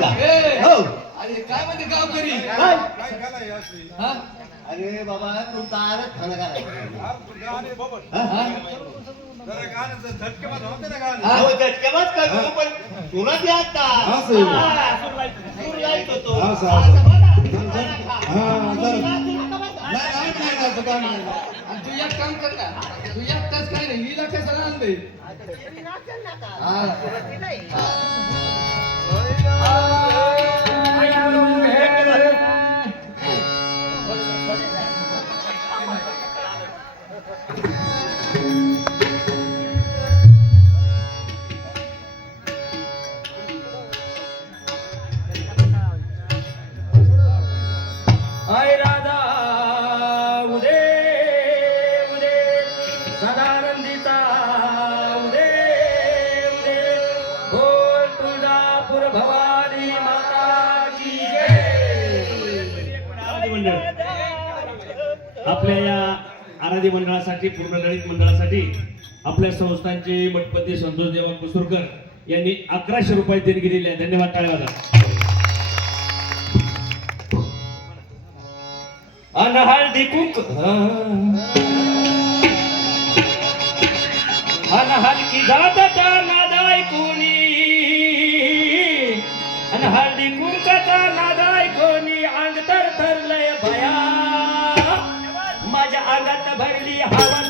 का ए, हो अरे काय म्हणते गावकरी काय? हा? अरे बाबा तुमचा आरच खाना हा? हो झटकेबाज करतो पण तुला ते आता असं. सूर लाईत होतो असं, आता असं. बघा. हा, जरा. आणि तू एक काम कर ना तू एकटाच काय नाही हिला कशाला आणलंय आय राधा उदे उदे सदानंदिता उदे उदे बोल तुळजापूर भवानी माता की जय. आपल्या या आराध्य मंडळासाठी पूर्ण दलित मंडळासाठी आपल्या संस्थांचे मठपती संतोष देवा कुसुरकर यांनी 1100 रुपये देणगी दिली आहे. धन्यवाद. टाळ्या वाजवा. अन हळदी कुंक अन हलकी जाताचा नाद ऐकूनी अन हळदी कुंकाचा नाद ऐकूनी अंग तर थरलंय भया माझ्या अंगात भरली हवा